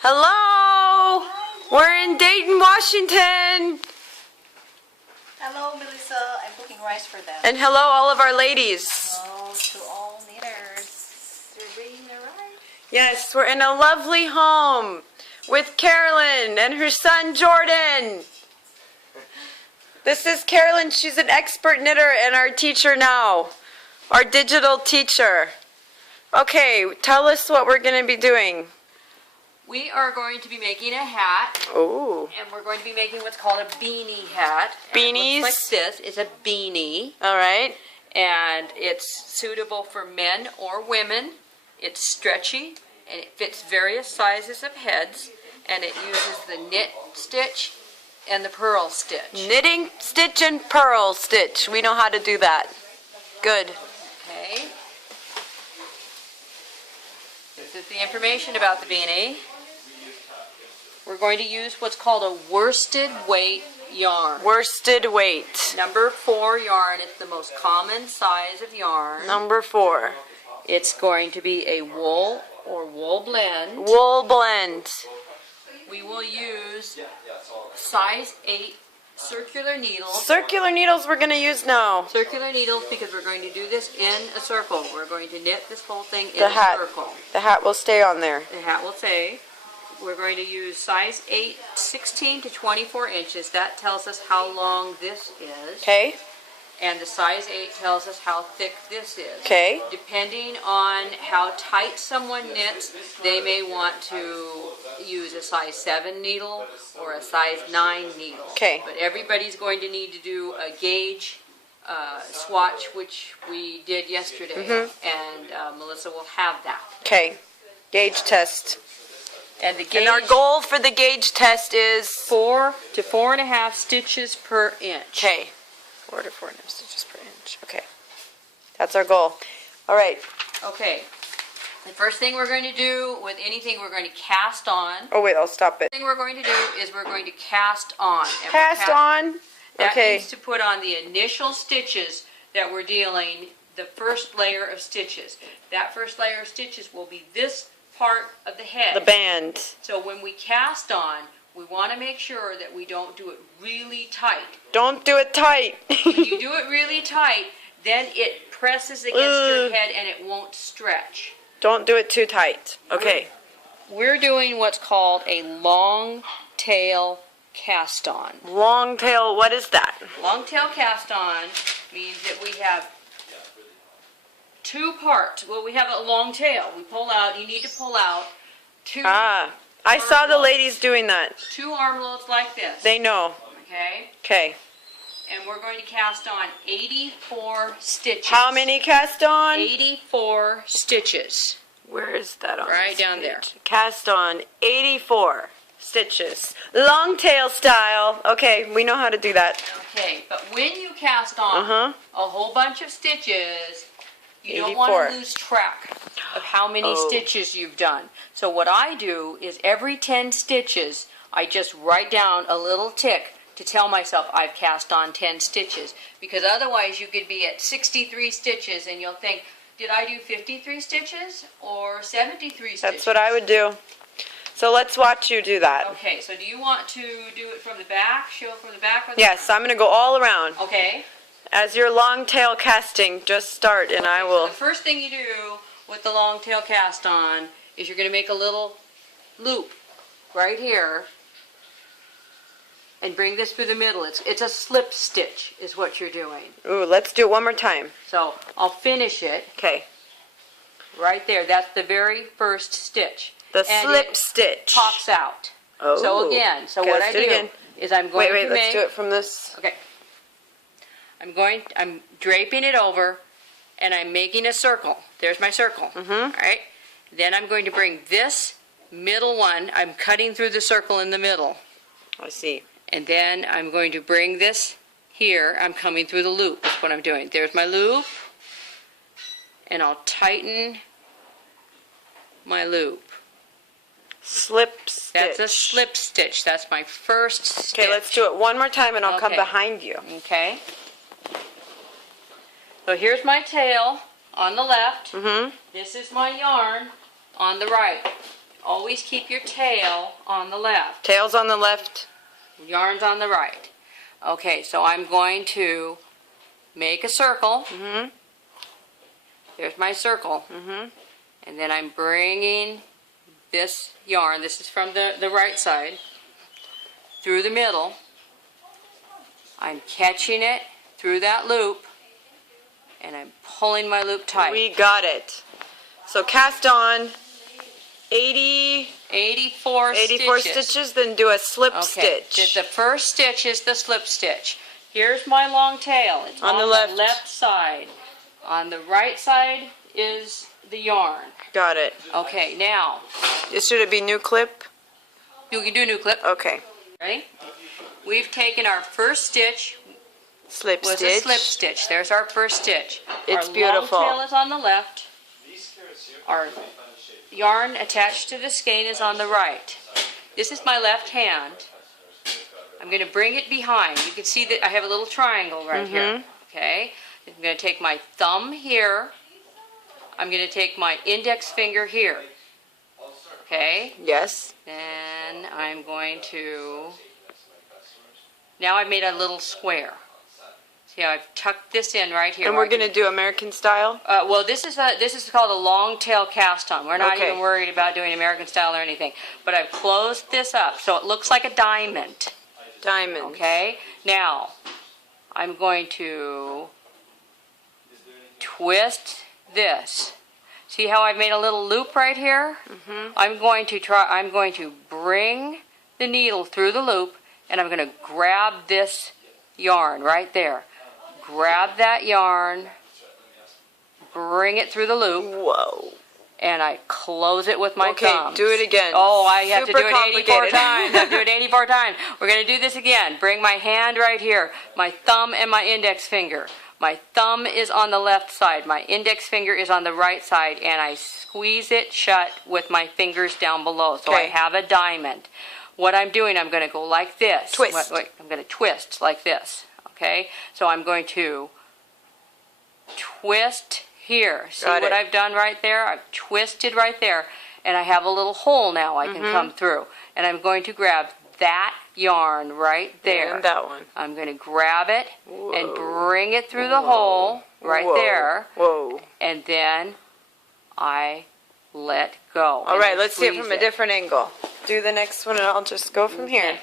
Hello! We're in Dayton, Washington. Hello, Melissa. I'm cooking rice for them. And hello, all of our ladies. Hello to all knitters. They're bringing the rice. Yes, we're in a lovely home with Carolyn and her son Jordan. This is Carolyn. She's an expert knitter and our teacher now, our digital teacher. Okay, tell us what we're going to be doing. We are going to be making a hat. Oh. And we're going to be making what's called a beanie hat. Beanies? It looks like this. It's a beanie. All right. And it's suitable for men or women. It's stretchy and it fits various sizes of heads. And it uses the knit stitch and the purl stitch. Knitting stitch and purl stitch. We know how to do that. Good. Okay. This is the information about the beanie. We're going to use what's called a worsted weight yarn. Worsted weight. Number 4 yarn. It's the most common size of yarn. Number 4. It's going to be a wool or wool blend. Wool blend. We will use size 8 circular needles. Circular needles we're going to use now. Circular needles because we're going to do this in a circle. We're going to knit this whole thing in The a hat. circle. The hat will stay on there. The hat will say. We're going to use size 8, 16 to 24 inches. That tells us how long this is. Okay. And the size 8 tells us how thick this is. Okay. Depending on how tight someone knits, they may want to use a size 7 needle or a size 9 needle. Okay. But everybody's going to need to do a gauge swatch, which we did yesterday. And Melissa will have that. Okay. Gauge test. And the gauge, And our goal for the gauge test is 4 to 4.5 stitches per inch. Okay. 4 to 4.5 stitches per inch. Okay. That's our goal. All right. Okay. The first thing we're going to do with anything, we're going to cast on. Oh, wait. I'll stop it. The thing we're going to do is we're going to cast on. And Cast on. That Okay. means to put on the initial stitches that we're dealing, the first layer of stitches. That first layer of stitches will be this part of the head. The band. So when we cast on, we want to make sure that we don't do it really tight. Don't do it tight. When you do it really tight, then it presses against your head and it won't stretch. Don't do it too tight. Okay. We're doing what's called a long tail cast on. Long tail. What is that? Long tail cast on means that we have 2 parts. Well, we have a long tail. We pull out, you need to pull out 2 I saw the ladies doing that. 2 arm loads like this. They know. Okay? Okay. And we're going to cast on 84 stitches. How many cast on? 84 stitches. Where is that on? Right this down there. page? Cast on 84 stitches. Long tail style. Okay, we know how to do that. Okay, but when you cast on a whole bunch of stitches, you don't want 84. to lose track of how many stitches you've done. So what I do is every 10 stitches, I just write down a little tick to tell myself I've cast on 10 stitches. Because otherwise you could be at 63 stitches and you'll think, did I do 53 stitches or 73 stitches? That's what I would do. So let's watch you do that. Okay, so do you want to do it from the back? Show it from the back? Or the Yes, I'm going to go all around. Okay. As your long tail casting, just start and I So will. the first thing you do with the long tail cast on is you're going to make a little loop right here and bring this through the middle. It's a slip stitch is what you're doing. Ooh, let's do it one more time. So I'll finish it Okay. right there. That's the very first stitch. The And slip it stitch. pops out. Oh. So again, Okay, what let's I do it do again. is I'm going Wait, to let's make... do it from this. Okay. I'm draping it over and I'm making a circle. There's my circle. All right. Then I'm going to bring this middle one. I'm cutting through the circle in the middle. I see. And then I'm going to bring this here. I'm coming through the loop. That's what I'm doing. There's my loop. And I'll tighten my loop. Slip stitch. That's a slip stitch. That's my first stitch. Okay, let's do it one more time and I'll come Okay. behind you. Okay. So here's my tail on the left. This is my yarn on the right. always keep your tail on the left. Tail's on the left. Yarn's on the right. Okay, so I'm going to make a circle. Mm-hmm. There's my circle. Mm-hmm. And then I'm bringing this yarn, this is from the right side, through the middle. I'm catching it through that loop, and I'm pulling my loop tight. We got it. So cast on 84 stitches, then do a slip stitch. The first stitch is the slip stitch. Here's my long tail. It's On the left. left side. On the right side is the yarn. Got it. Okay, now Should it be new clip? you can do a new clip. Okay. Ready? We've taken our first stitch, Slip was stitch. a slip stitch. There's our first stitch. It's our beautiful. Long tail is on the left. Our yarn attached to the skein is on the right. This is my left hand. I'm going to bring it behind. You can see that I have a little triangle right here. Okay. I'm going to take my thumb here. I'm going to take my index finger here. Okay. Yes. Then I'm going to, now I've made a little square. See how I've tucked this in right here. And we're going to do American style? Well, this is called a long tail cast on. We're not Okay. even worried about doing American style or anything. But I've closed this up so it looks like a diamond. Diamond. Okay. Now I'm going to twist this. See how I've made a little loop right here? I'm going to bring the needle through the loop, and I'm going to grab this yarn right there. Grab that yarn, bring it through the loop, Whoa. and I close it with my Okay, thumbs. do it again. Oh, I have Super to do it 84 complicated. times. I have to do it 84 times. We're going to do this again. Bring my hand right here, my thumb and my index finger. My thumb is on the left side, my index finger is on the right side, and I squeeze it shut with my fingers down below. So I Okay. have a diamond. What I'm doing, I'm going to go like this. Twist. Wait, I'm going to twist like this. Okay? So I'm going to twist here. See Got what it. I've done right there? I've twisted right there, and I have a little hole now I can come through. And I'm going to grab that yarn right there. And that one. I'm going to grab it and Whoa. bring it through the hole right Whoa. there, Whoa. and then I let go. All and right, I let's see it squeeze from a different angle. Do the next one, and I'll just go from here. Okay.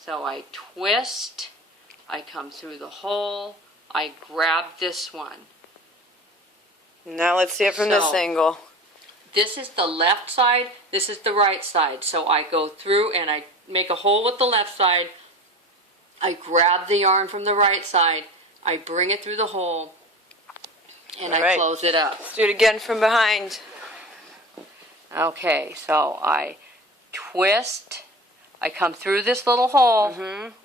So I twist, I come through the hole, I grab this one. Now let's see it from this So- angle. This is the left side, this is the right side. So I go through and I make a hole with the left side. I grab the yarn from the right side. I bring it through the hole and All I right. close it up. Let's do it again from behind. Okay, so I twist. I come through this little hole.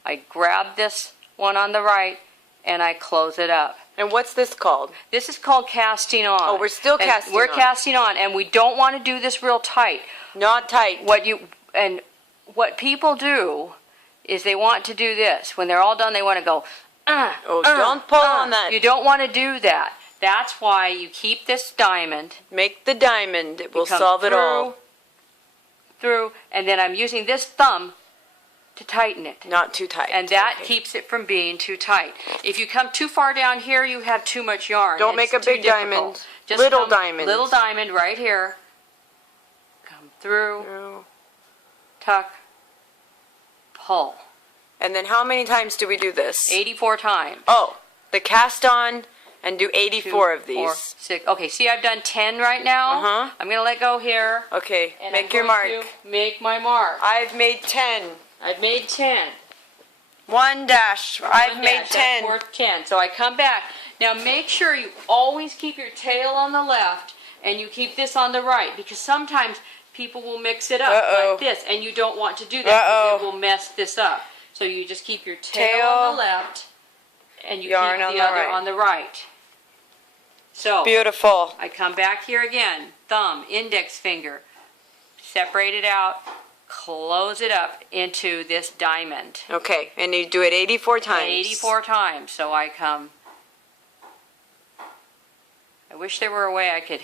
I grab this one on the right and I close it up. And what's this called? This is called casting on. Oh, we're still And casting We're on. casting on, and we don't want to do this real tight. Not tight. What people do is they want to do this. When they're all done, they want to go, Don't pull on that. You don't want to do that. That's why you keep this diamond. Make the diamond. It will come solve it all. Through, and then I'm using this thumb to tighten it. Not too tight. And that Okay. keeps it from being too tight. If you come too far down here, you have too much yarn. Don't make It's a too big difficult. diamond. Just Little come- diamond. Little diamond right here. Come through, tuck, pull. And then how many times do we do this? 84 times. Oh, the cast on and do 84 of 4, these. 6. Okay, see I've done 10 right now. Uh-huh. I'm going to let go here. Okay, And make I'm your mark. going to make my mark. I've made 10. I've made 10. One dash. I've One made dash, 10. That's worth 10. So I come back. Now make sure you always keep your tail on the left and you keep this on the right, because sometimes people will mix it up Uh-oh. like this, and you don't want to do that because Uh-oh. it will mess this up. So you just keep your tail Tail, on the left and you yarn keep on the the other right. on the right. So Beautiful. I come back here again, thumb, index finger, separate it out, close it up into this diamond. Okay, and you do it 84 times. 84 times. So I come. I wish there were a way I could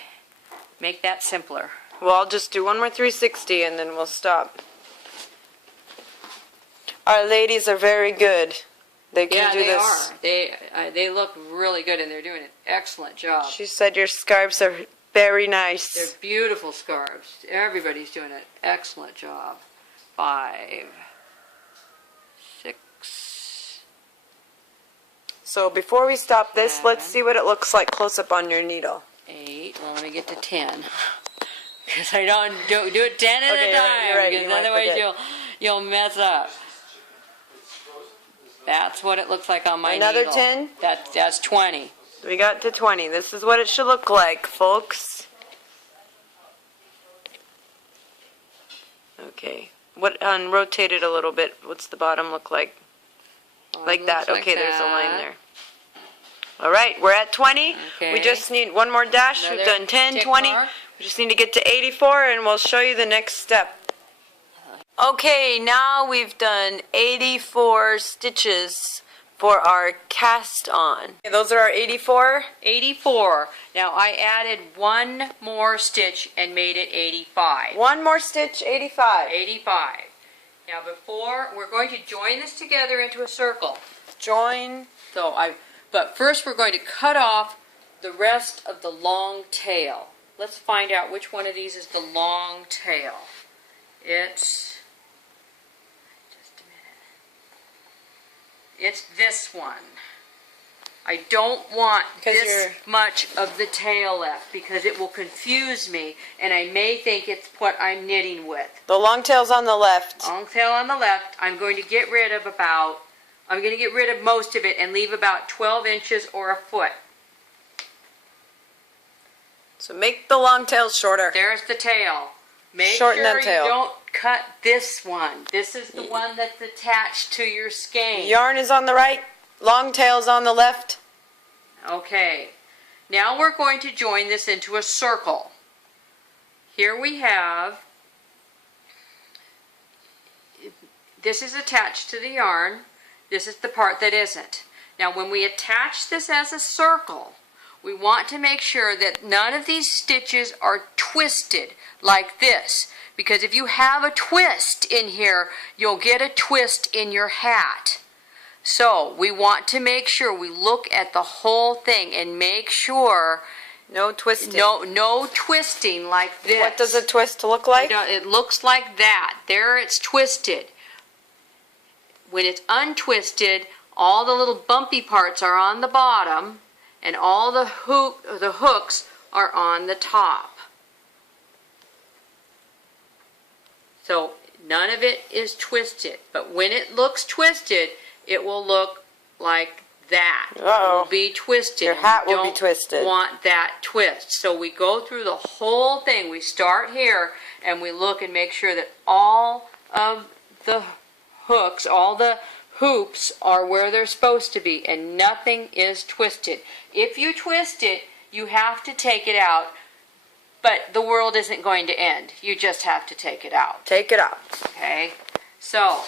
make that simpler. Well, I'll just do one more 360 and then we'll stop. Our ladies are very good. They can do this. They are. They look really good, and they're doing an excellent job. She said your scarves are very nice. They're beautiful scarves. Everybody's doing an excellent job. 5, 6. So before we stop this, let's 7, see what it looks like close up on your needle. 8. Well, let me get to 10. Because I don't do it 10 at Okay, a time. you're right. You Because might otherwise forget. you'll mess up. That's what it looks like on my Another needle. 10? That's 20. We got to 20. This is what it should look like, folks. Okay. Rotate it a little bit. What's the bottom look like? Like that. Looks Okay, like there's a line that. there. All right, we're at 20. Okay. We just need one more dash. We've Another done 10, tick 20. mark. We just need to get to 84 and we'll show you the next step. Okay, now we've done 84 stitches for our cast on. Those are our 84. 84. Now I added one more stitch and made it 85. One more stitch, 85. 85. Now before, we're going to join this together into a circle. Join. But first we're going to cut off the rest of the long tail. Let's find out which one of these is the long tail. It's, just a minute. It's this one. I don't want this much of the tail left because it will confuse me and I may think it's what I'm knitting with. The long tail's on the left. Long tail on the left. I'm going to get rid of most of it and leave about 12 inches or a foot. So make the long tail shorter. There's the tail. Make Shorten sure that tail. you don't cut this one. This is the one that's attached to your skein. Yarn is on the right, long tail's on the left. Okay. Now we're going to join this into a circle. Here we have, this is attached to the yarn. This is the part that isn't. Now when we attach this as a circle, we want to make sure that none of these stitches are twisted like this. Because if you have a twist in here, you'll get a twist in your hat. So we want to make sure we look at the whole thing and make sure no twisting. No twisting like this. What does a twist look like? It looks like that. There it's twisted. When it's untwisted, all the little bumpy parts are on the bottom and all the hooks are on the top. So none of it is twisted, but when it looks twisted, it will look like that. Uh-oh. It will be twisted. Your hat will be Don't twisted. Want that twist. So we go through the whole thing. We start here and we look and make sure that all of the hooks, all the hoops are where they're supposed to be and nothing is twisted. If you twist it, you have to take it out, but the world isn't going to end. You just have to take it out. Take it out. Okay? So,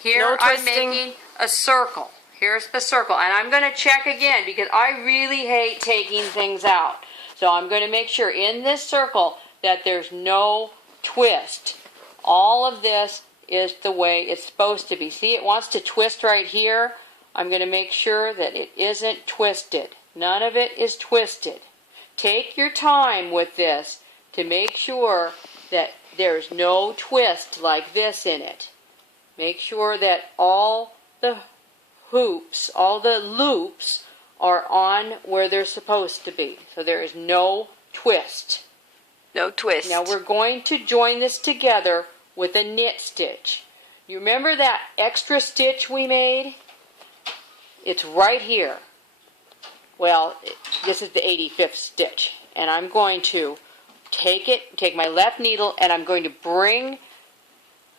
here No I'm twisting. making a circle. Here's the circle. And I'm going to check again because I really hate taking things out. So I'm going to make sure in this circle that there's no twist. All of this is the way it's supposed to be. See, it wants to twist right here. I'm going to make sure that it isn't twisted. None of it is twisted. Take your time with this to make sure that there's no twist like this in it. Make sure that all the hoops, all the loops are on where they're supposed to be. So there is no twist. No twist. Now we're going to join this together with a knit stitch. You remember that extra stitch we made? It's right here. Well, this is the 85th stitch. And I'm going to take my left needle, and I'm going to bring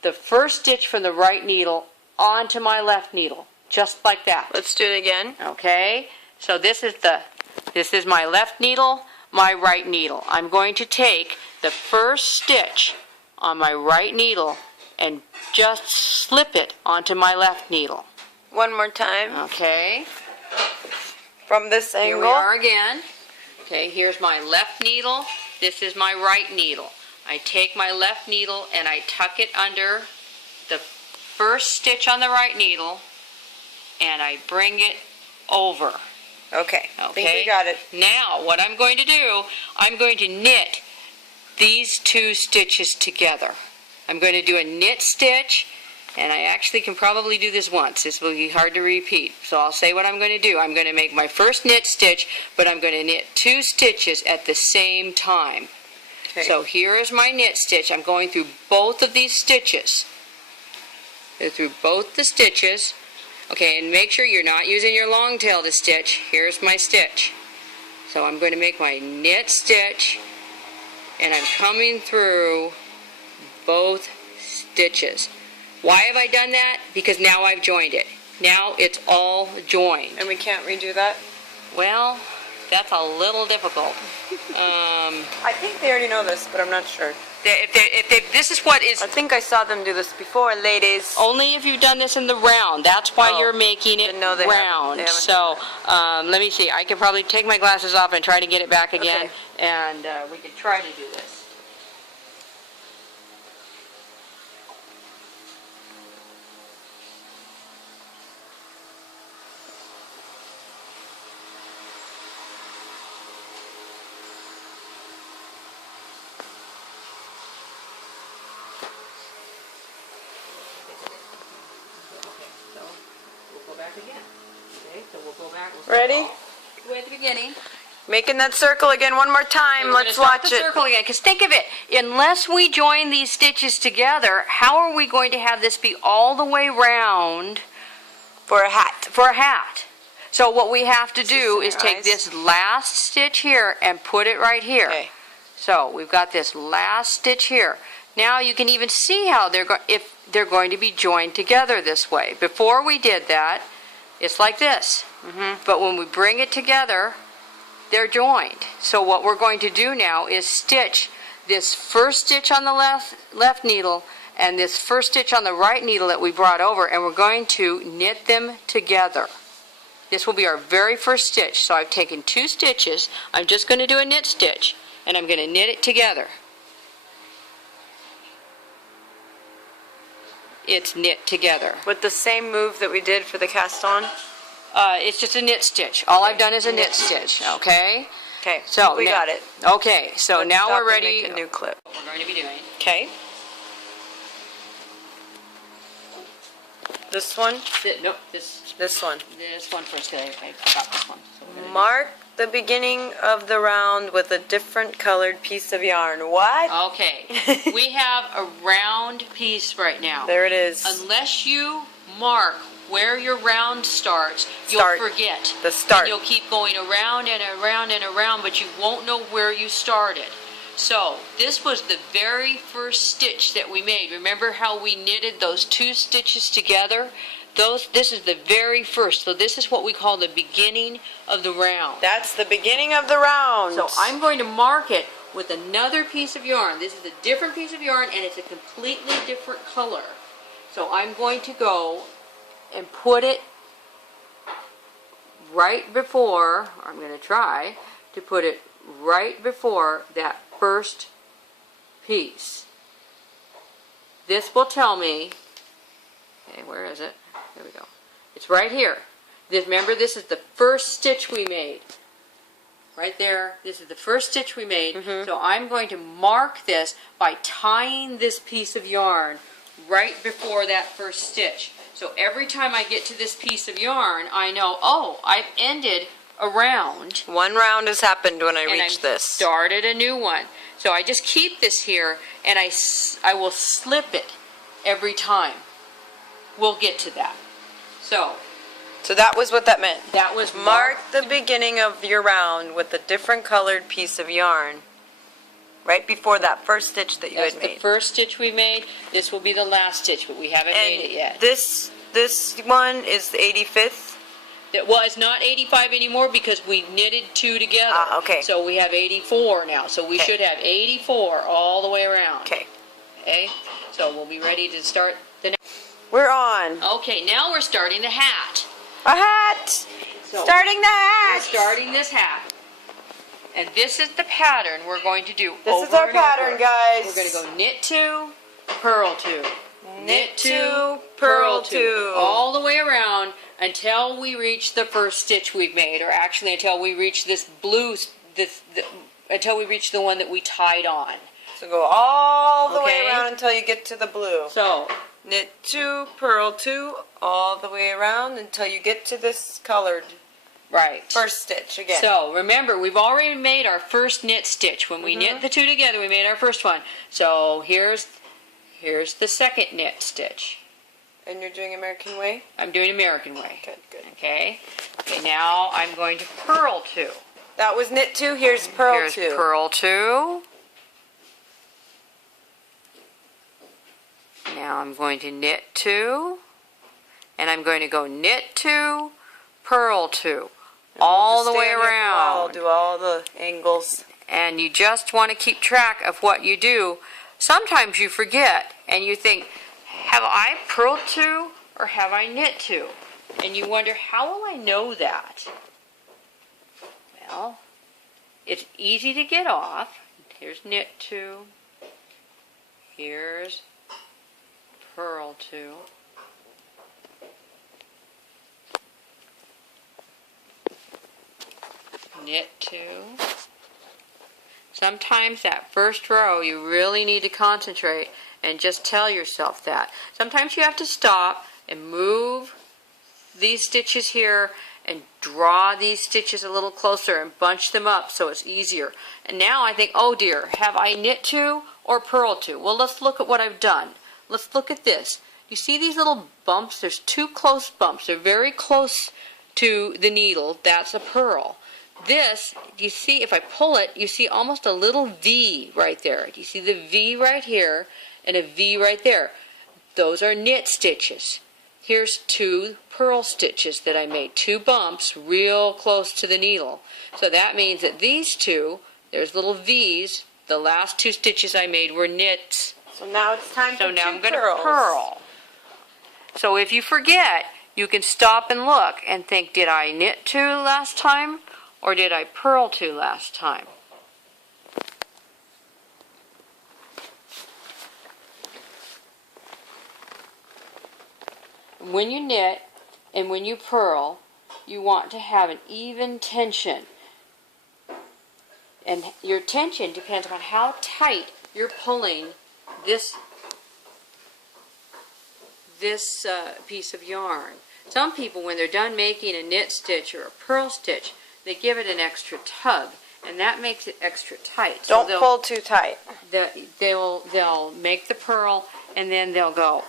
the first stitch from the right needle onto my left needle. Just like that. Let's do it again. Okay? So this is my left needle, my right needle. I'm going to take the first stitch on my right needle and just slip it onto my left needle. One more time. Okay. From this Here angle. we are again. Okay, here's my left needle This is my right needle. I take my left needle and I tuck it under the first stitch on the right needle and I bring it over. Okay, I think we got it. Now, what I'm going to do, I'm going to knit these two stitches together. I'm going to do a knit stitch, and I actually can probably do this once. This will be hard to repeat. So I'll say what I'm going to do. I'm going to make my first knit stitch, but I'm going to knit 2 stitches at the same time. Okay. So here is my knit stitch. I'm going through both of these stitches. Go through both the stitches. Okay, and make sure you're not using your long tail to stitch. Here's my stitch. So I'm going to make my knit stitch, and I'm coming through both stitches. Why have I done that? Because now I've joined it. Now it's all joined. And we can't redo that? Well, that's a little difficult. I think they already know this, but I'm not sure. This is what is... I think I saw them do this before, ladies. Only if you've done this in the round. That's why you're making it No, they round. haven't. So, let me see. I can probably take my glasses off and try to get it back again. Okay. And we can try to do this. Again. Okay, so we'll go back. Ready? Way at the beginning. Making that circle again one more time. Let's watch the it. circle again. Because think of it, unless we join these stitches together, how are we going to have this be all the way round For a hat. for a hat? So what we have to do is take eyes. this last stitch here and put it right here. Okay. So we've got this last stitch here. Now you can even see how if they're going to be joined together this way. Before we did that, it's like this. But when we bring it together, they're joined. So what we're going to do now is stitch this first stitch on the left needle and this first stitch on the right needle that we brought over, and we're going to knit them together. This will be our very first stitch. So I've taken 2 stitches. I'm just going to do a knit stitch, and I'm going to knit it together. It's knit together. With the same move that we did for the cast on? It's just a knit stitch. All I've done is a knit stitch, okay? Okay, So we got it. Okay, so Let's now stop we're and ready. make a new clip. What we're going to be doing. Okay. This one? Nope, this one. one first, because I forgot this one. So we're gonna Mark the beginning of the round with a different colored piece of yarn. What? Okay, we have a round piece right now. There it is. Unless you mark where your round starts, you'll forget. The start. And you'll keep going around and around and around, but you won't know where you started. So, this was the very first stitch that we made. Remember how we knitted those 2 stitches together? This is the very first. So this is what we call the beginning of the round. That's the beginning of the round. So I'm going to mark it with another piece of yarn. This is a different piece of yarn, and it's a completely different color. So I'm going to go and put it right before, I'm going to try to put it right before that first piece. This will tell me, okay, where is it? There we go. It's right here. Remember, this is the first stitch we made. Right there. This is the first stitch we made. So I'm going to mark this by tying this piece of yarn right before that first stitch. So every time I get to this piece of yarn, I know, oh, I've ended a round. One round has happened when I reach this. Started a new one. So I just keep this here, and I will slip it every time. We'll get to that. So that was what that meant. That was Mark the beginning of your round with a different colored piece of yarn right before that first stitch that you That's had the made. first stitch we made. This will be the last stitch, but we haven't made it yet. This one is the 85th. Well, it's not 85 anymore because we knitted 2 together. Ah, okay. So we have 84 now. So we should have 84 all the way around. Okay. Okay. So we'll be ready to start the next. We're on. Okay, now we're starting the hat. A hat! So Starting the hat! We're starting this hat. And this is the pattern we're going to do. This is our pattern, guys. We're going to go knit 2, purl 2. Knit 2, purl 2. All the way around until we reach the first stitch we've made, or actually until we reach this blue, until we reach the one that we tied on. So go all the way around until you get to the blue. So knit 2, purl 2, all the way around until you get to this colored first stitch again. So remember, we've already made our first knit stitch. When we knit the two together, we made our first one. So here's the second knit stitch. And you're doing American way? I'm doing American way. Good, good. Okay. Okay, now I'm going to purl 2. That was knit 2, here's purl 2. Here's purl 2. Now I'm going to knit 2, and I'm going to go knit 2, purl 2, all the way around. I'll do all the angles. And you just want to keep track of what you do. Sometimes you forget, and you think, have I purled 2 or have I knit 2? And you wonder, how will I know that? Well, it's easy to get off. Here's knit 2. Here's purl 2. Knit 2. Sometimes that first row you really need to concentrate and just tell yourself that. Sometimes you have to stop and move these stitches here and draw these stitches a little closer and bunch them up so it's easier. And now I think, oh dear, have I knit 2 or purl 2? Well, let's look at what I've done. Let's look at this. You see these little bumps? There's 2 close bumps. They're very close to the needle. That's a purl. This, you see, if I pull it, you see almost a little V right there. Do you see the V right here and a V right there? Those are knit stitches. Here's 2 purl stitches that I made, 2 bumps real close to the needle. So that means that these 2, there's little V's, the last 2 stitches I made were knits. So now it's time for 2 So now I'm going purls. to purl. So if you forget, you can stop and look and think, did I knit 2 last time or did I purl 2 last time? When you knit and when you purl, you want to have an even tension. And your tension depends on how tight you're pulling this piece of yarn. Some people, when they're done making a knit stitch or a purl stitch, they give it an extra tug, and that makes it extra tight. Don't pull too tight. They'll make the purl, and then they'll go,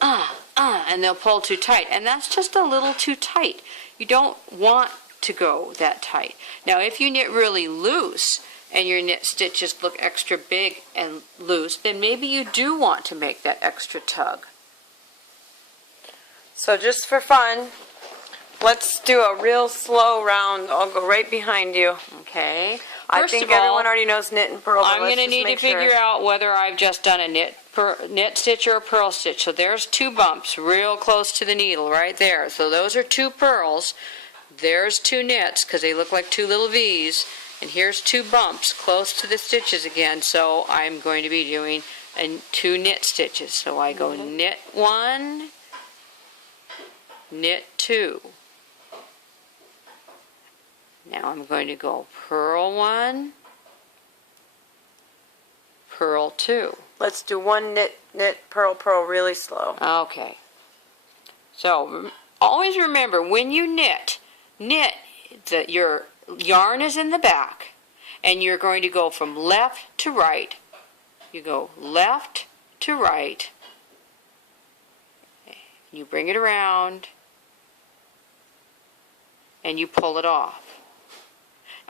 and they'll pull too tight, and that's just a little too tight. You don't want to go that tight. Now, if you knit really loose, and your knit stitches look extra big and loose, then maybe you do want to make that extra tug. So just for fun, let's do a real slow round. I'll go right behind you. Okay. I think everyone already knows knit and purl. I'm going to need to figure out whether I've just done a knit stitch or a purl stitch. So there's 2 bumps real close to the needle right there. So those are 2 purls. There's 2 knits because they look like 2 little V's. And here's 2 bumps close to the stitches again. So I'm going to be doing 2 knit stitches. So I go knit 1, knit 2. Now I'm going to go purl 1, purl 2. Let's do 1 knit, knit, purl, purl really slow. Okay. So always remember, when you knit, your yarn is in the back, and you're going to go from left to right. You go left to right. You bring it around, and you pull it off.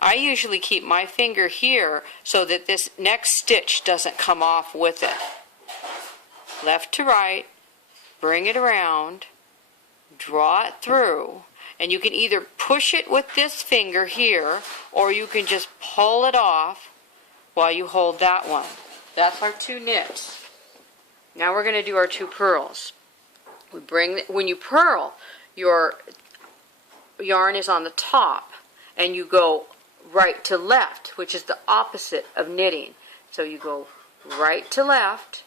I usually keep my finger here so that this next stitch doesn't come off with it. Left to right, bring it around, draw it through, and you can either push it with this finger here, or you can just pull it off while you hold that one. That's our 2 knits. Now we're going to do our 2 purls. When you purl, your yarn is on the top, and you go right to left, which is the opposite of knitting. So you go right to left,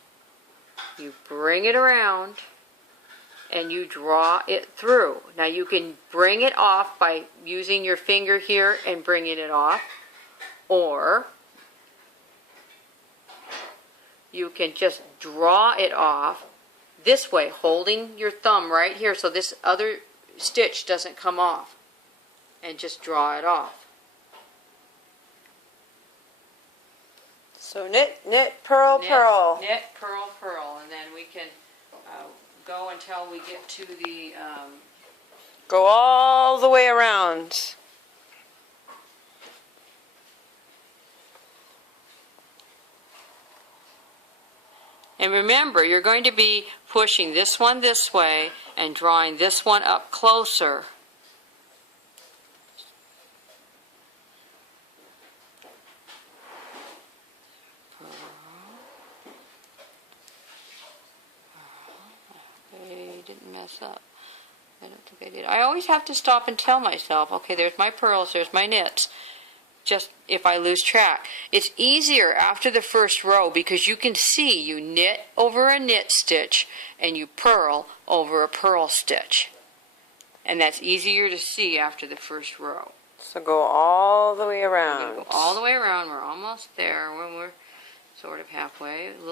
you bring it around, and you draw it through. Now you can bring it off by using your finger here and bringing it off, or you can just draw it off this way, holding your thumb right here so this other stitch doesn't come off, and just draw it off. So knit, knit, purl, purl. Knit, purl, purl, and then we can go until we get to the Go all the way around. and remember, you're going to be pushing this one this way and drawing this one up closer. I didn't mess up. I don't think I did. I always have to stop and tell myself, okay, there's my purls, there's my knits. Just if I lose track. It's easier after the first row because you can see you knit over a knit stitch and you purl over a purl stitch. And that's easier to see after the first row. So go all the way We're around. going to go all the way around. We're almost there when we're sort of halfway. A